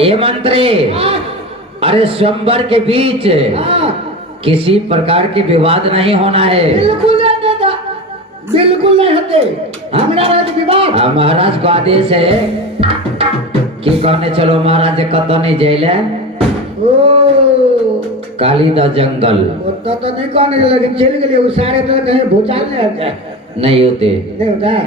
ए मंत्री, अरे स्वयंवर के बीच किसी प्रकार की विवाद नहीं होना है। बिल्कुल नहीं होता, बिल्कुल नहीं होते। हमारा विवाद महाराज को आदेश है कि कहने चलो महाराज कत नहीं जाइले कालीदा जंगल तो नहीं कहने लगे चल गए वो सारे तो कहीं भूचाल नहीं होता नहीं होते नहीं होता है।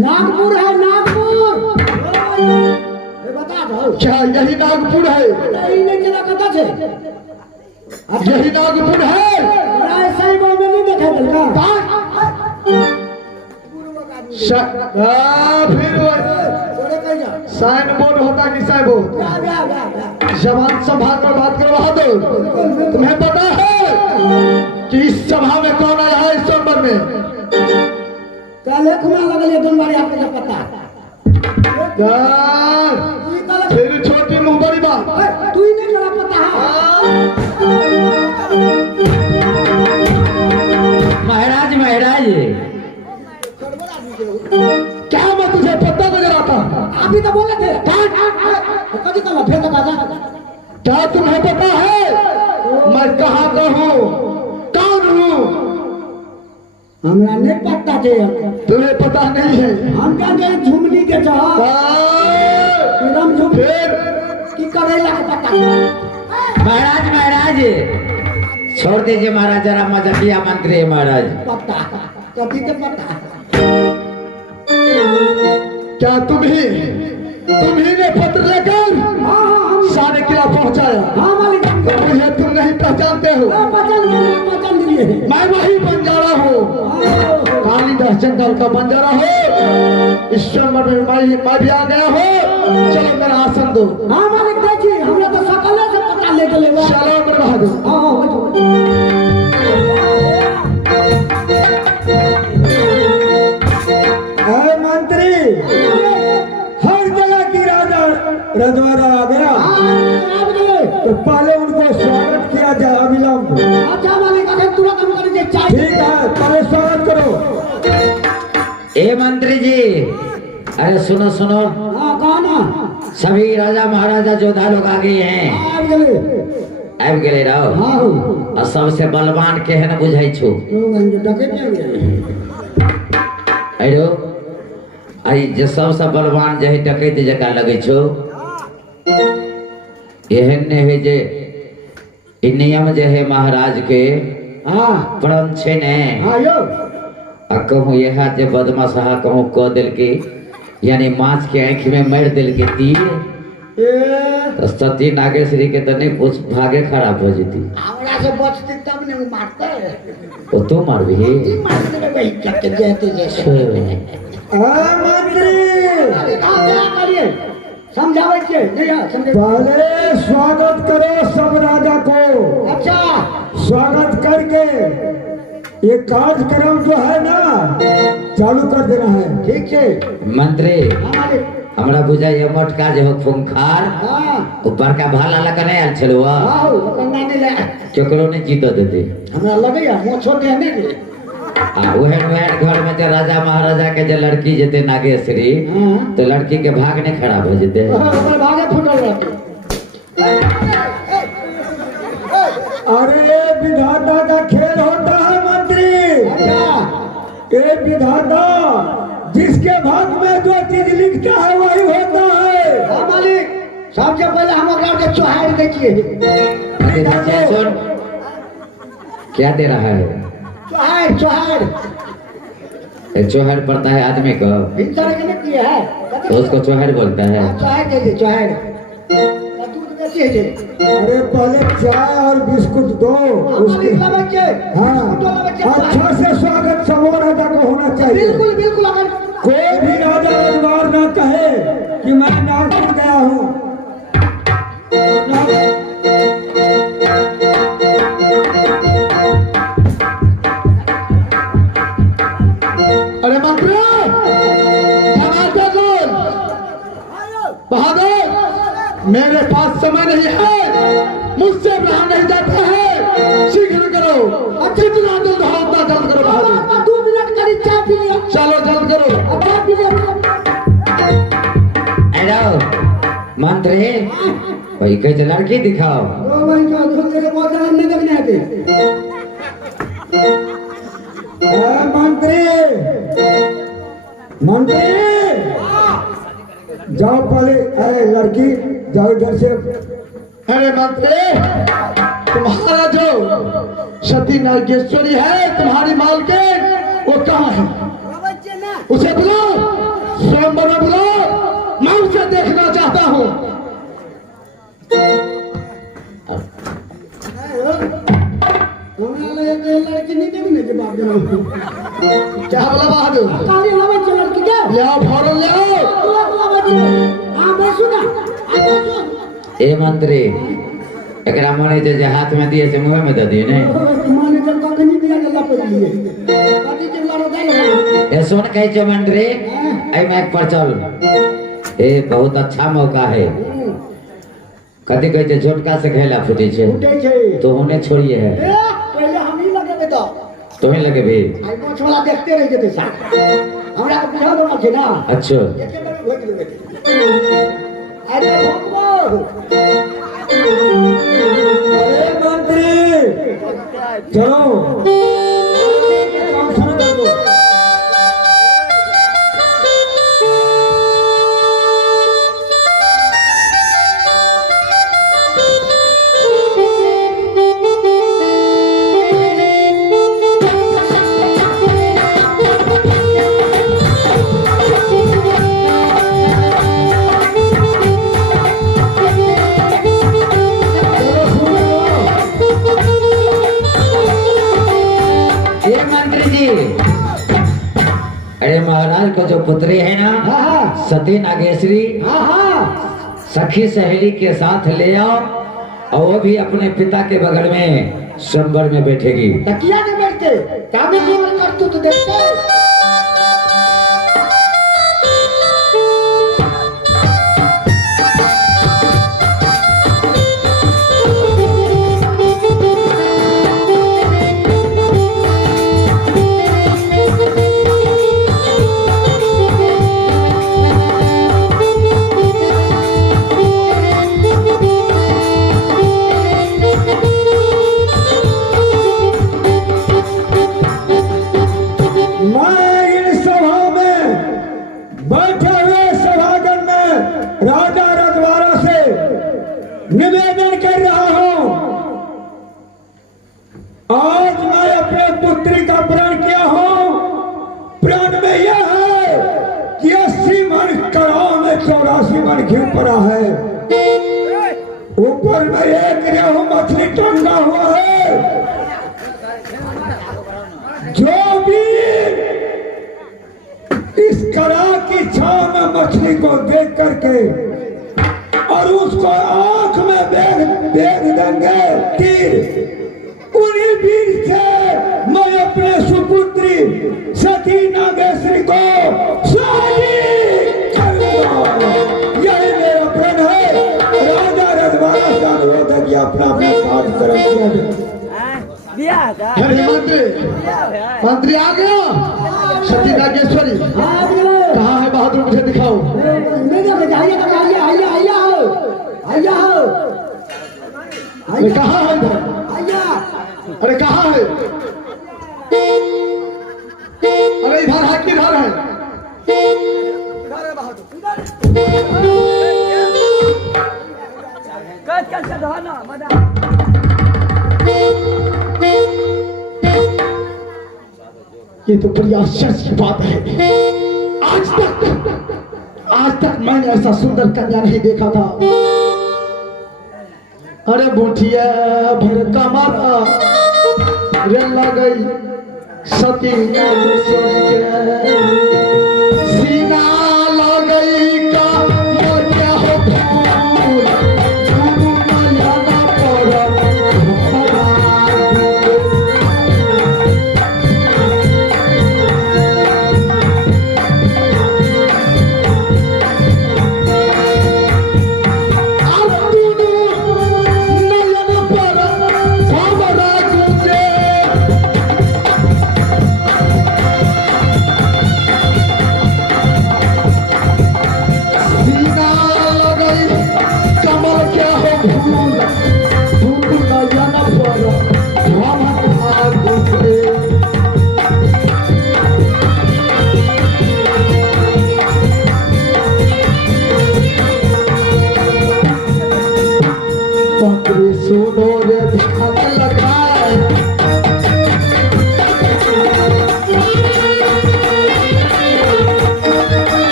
नागपुर है, नागपुर। बता दो क्या यही नागपुर है? नहीं चला कता से यही नागपुर है। ऐसा ही में नहीं देखा चलता फिर साइन बोर्ड होता कि साइन बोर्ड? जवान संभाल कर बात करो बहादुर। तुम्हें पता है कि इस सभा में कौन आया है? इस नंबर में कल एक में लगल है दोनों आपको क्या पता? फिर छोटी मुंह बड़ी बात तू ही नहीं चला पता है। महाराज महाराज अभी तो बोले थे कभी कल फिर तो कहा क्या तुम्हें पता है मैं कहाँ का हूँ, कौन हूँ? हमरा नहीं पता थे। तुम्हें पता नहीं है? हम क्या गए झुमनी के चाह एकदम झुम फिर की करेला के पता महाराज महाराज छोड़ दीजिए महाराज, जरा मजाकिया मंत्री है महाराज। पता कभी के पता क्या तुम्ही ने पत्र लेकर सारे किला पहुंचाया? हाँ मालिक तो मुझे तुम नहीं पहचानते हो? पहचान लिए मैं वही बंजारा हूँ, कालीदास जंगल का बंजारा हो। इस चंबर में मैं भी आ गया हूँ। चलो मेरा आसन दो। हाँ मालिक देखिए हमने तो सकले से पता ले चले चलो मेरे बहादुर। मंत्री हर जगह की राजा रजवाड़ा आ गया तो पहले उनको स्वागत किया जाए अविलंब। अच्छा मालिक अगर तुरंत हम करेंगे ठीक है पहले स्वागत करो। ए मंत्री जी, अरे सुनो सुनो, हाँ कहा ना सभी राजा महाराजा जोधा लोग आ गए हैं। आबि गेले रहो। हाँ और सबसे बलवान केहन बुझाई छो? अरे आई जे सबसे बलवान जे डकैत जका लगे छो, एहन ने है जे इ नियम जे है महाराज के हाँ प्रण छे ने। हाँ यो आ कहूँ यह जे बदमाशहा कहूँ क दिल के, यानी माछ के आँख में मार दिल के तीर, तो सती नागेश्वरी के तो नहीं पूछ भागे खराब हो जाती। हमरा से बचती तब नहीं मारता है। वो तू मार भी मारते में वही करके जैसे जैसे समझावे के पहले स्वागत करो सब राजा को। अच्छा स्वागत करके ये कार्यक्रम जो है ना चालू कर देना है। ठीक है मंत्री, हमरा बुझा ये मोटका जो हो खूंखार ऊपर का भाला लगा नहीं आल छलो केकरो ने जीत देते। हमरा लगे या मोछो दे ने आ ओहन घर में जो राजा महाराजा के जो लड़की जेते नागेश्वरी, तो लड़की के भाग नहीं खराब हो जेते। ऊपर भागे फुटल रहते। अरे विधाता का खेल होता है मंत्री। ये विधाता जिसके भाग में जो चीज लिखता है वही होता है। मालिक सबसे पहले हम अपने चौहार देखिए। सुन, क्या दे रहा है? चौहार चौहार चौहर पड़ता है आदमी को, किया है तो उसको चौहर बोलता है। चौहार कैसे चौहार अरे पहले चाय और बिस्कुट दो उसके। हाँ अच्छा से स्वागत सब राजा को होना चाहिए। बिल्कुल बिल्कुल। अगर कोई भी राजा रजवाड़ ना कहे कि मैं नागपुर गया हूँ। अरे मंत्री बहादुर, मेरे पास समय नहीं है, मुझसे रहा नहीं जाता है। शीघ्र करो, जितना जल्द हो उतना जल्द करो बहादुर। 2 मिनट करी चाय पी लिया। चलो जल्द करो। चाय पी लिया। हेलो मंत्री, कोई कहे लड़की दिखाओ। ओ भाई जो तेरे को जान नहीं देखने आते। मंत्री मंत्री जाओ पहले। अरे लड़की जाओ इधर से। अरे मंत्री, तुम्हारा जो सती नागेश्वरी है तुम्हारी मालकिन, वो कहाँ है? उसे बुलाओ, स्वयंवर में बुलाओ, मैं उसे देखना चाहता हूँ। लड़की नहीं देखने के बाद क्या बोला बहादुर? लड़की क्या ले आओ फौरन ले आओ। ए मंत्री, एकरा मने जे हाथ में दिए से मुंह में दे दिए ने। माने जब तक नहीं दिया गल्ला पर लिए कति के लड़ो दे। ए सुन कहे जो मंत्री, आई मैक पर चल। ए बहुत अच्छा मौका है। कति कहते झोटका से खेला फुटी छे, तो होने छोड़िए है। पहले हम ही लगे बे तो तुम्हें लगे भी आई मोछ वाला देखते रह जते साथ। हमरा को बुझा दो ना। अच्छा देखे में भोज देबे। अरे मंत्री चलो काम शुरू कर दो। ये मंत्री जी, अरे महाराज को जो पुत्री है ना, हाँ। सती नागेश्वरी, सखी सहेली के साथ ले आओ और वो भी अपने पिता के बगल में स्वयंवर में बैठेगी। तकिया में बैठते क्या में केवल करतू तो देखते मैं इन सभा में बैठे हुए सभागण में राजा रजवाड़ा से निवेदन कर रहा हूं, आज मैं अपने पुत्री का प्रण किया हूं। प्रण में यह है कि 80 मन कड़ाह में 84 मन घी पड़ा है, ऊपर में एक रेहू मछली टंगा हुआ है। जो भी इस कड़ाह की छाव में मछली को देख करके और उसको आंख में बेध देंगे तीर, उन्हीं वीर से मैं अपने सुपुत्री सती नागेश्वरी को शादी करूंगा। यही मेरा प्रण है। राजा रजवाड़ा से अनुरोध है कि अपना अपना कार्यक्रम किया जाए। अरे मंत्री आ गया। सती नागेश्वरी कहाँ है बहादुर, मुझे दिखाओ। अरे कहाँ है इधर, अरे कहाँ है, अरे इधर है किधर है। ये तो बड़ी आश्चर्य की बात है। आज तक मैंने ऐसा सुंदर कन्या नहीं देखा था। अरे बूढ़िया भर कमर रे लगई सती नागेश्वरी के सीना लगई का मोरिया हो फूल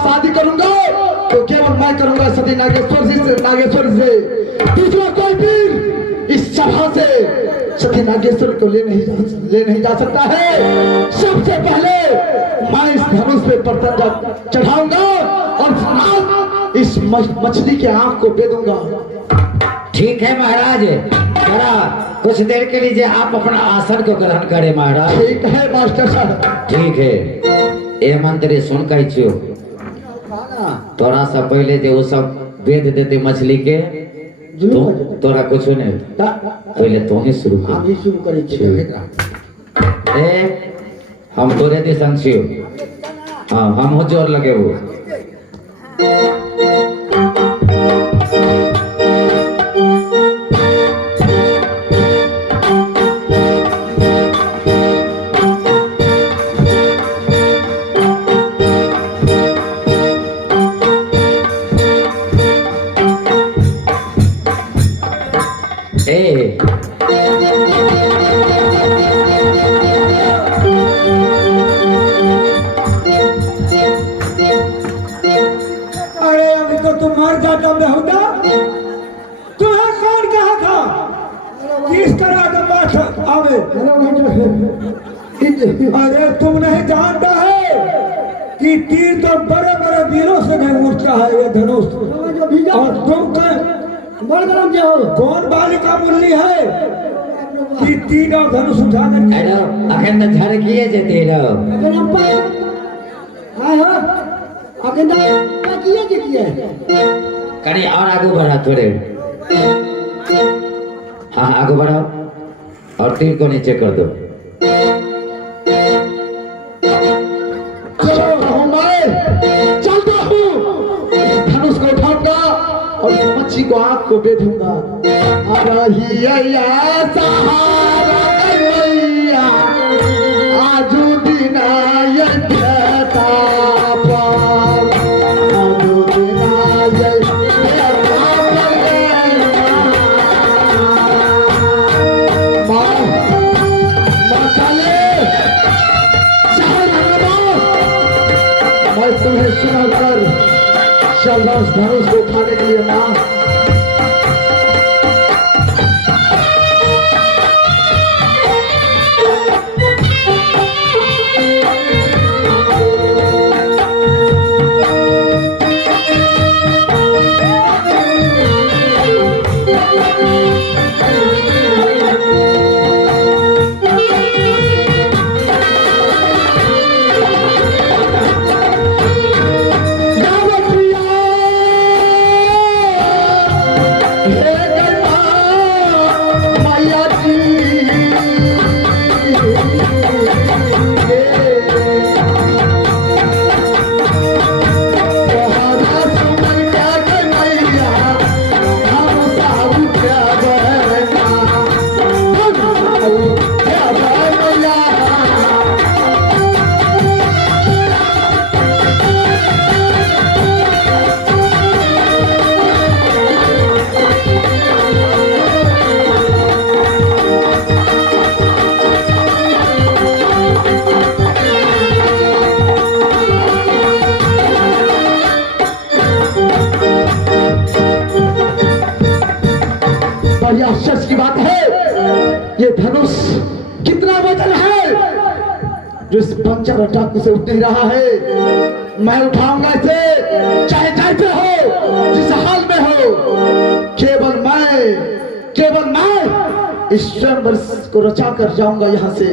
शादी करूंगा तो केवल मैं करूंगा सती नागेश्वरी से दूसरा कोई भी इस सभा से सती नागेश्वरी को ले नहीं जा सकता है। सबसे पहले मैं इस धनुष पे पतंगा चढ़ाऊंगा और इस मछली के आंख को बेदूंगा। ठीक है महाराज, जरा कुछ देर के लिए आप अपना आसन को ग्रहण करें महाराज। ठीक है मास्टर साहब। ठीक है। ए मंत्री सुन कही छो, तोरा सा पहले जो वो सब वेद देते मछली के तोरा कुछ नहीं, पहले तो ही शुरू कर। हम तोरे दिसन छियो। हाँ हम हो जोर लगे वो। ए अरे अभी तो तुम मर जाता बेहुदा। तुम्हें कौन कहा था किस तरह का पाठ आवे? अरे तुम नहीं जानता है कि तीर तो बड़े बड़े वीरों से नहीं उठता है ये धनुष। और तुम कौन बालिका मुरली है कि तीर और धनुष उठा कर हेलो अखन तो झर किए जेते रहो। करी और आगू बढ़ा थोड़े। हाँ आगू बढ़ाओ और तीर को नीचे कर दो। चलता हूँ धनुष को उठाऊंगा और मच्छी को आग को बेधूंगा। सहारा आजू बिना ये तुम्हें सुनाकर चल रहा धनुष को उठाने के लिए मां। बड़ी आश्चर्य की बात है, ये धनुष कितना वजन है जो इस बंजर डाकू से उठ नहीं रहा है। मैं उठाऊंगा इसे, चाहे जैसे हो, जिस हाल में हो। केवल मैं इस स्वयंवर को रचा कर जाऊंगा यहाँ से।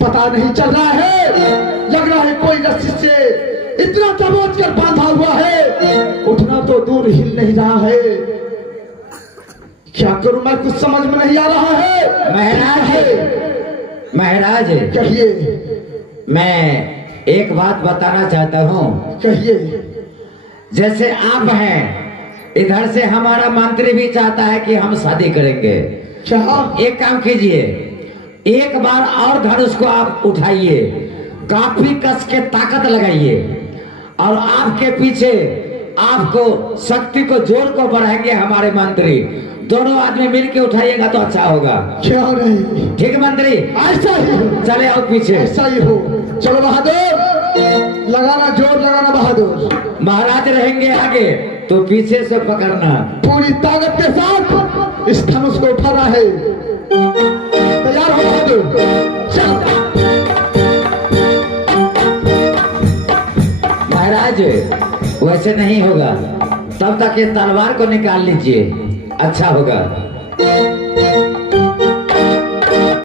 पता नहीं चल रहा है, लग रहा है कोई रस्सी से इतना दबोच कर बांधा हुआ है, उठना तो दूर हिल नहीं रहा है। क्या करूं मैं, कुछ समझ में नहीं आ रहा है। महाराज कहिए। मैं एक बात बताना चाहता हूँ। कहिए। जैसे आप हैं, इधर से हमारा मंत्री भी चाहता है कि हम शादी करेंगे। क्या? एक काम कीजिए, एक बार और धनुष को आप उठाइए, काफी कस के ताकत लगाइए और आपके पीछे आपको शक्ति को जोर को बढ़ाएंगे हमारे मंत्री। दोनों आदमी मिलके उठाइएगा तो अच्छा होगा। क्या नहीं? ठीक है मंत्री, ऐसा ही चले आओ पीछे। ऐसा ही हो। चलो बहादुर, लगाना जोर, लगाना बहादुर। महाराज रहेंगे आगे तो पीछे से पकड़ना। पूरी ताकत के साथ इस धनुष को उठाना है। तैयार हो बहादुर? चल। महाराज वैसे नहीं होगा, तब तक ये तलवार को निकाल लीजिए, अच्छा होगा।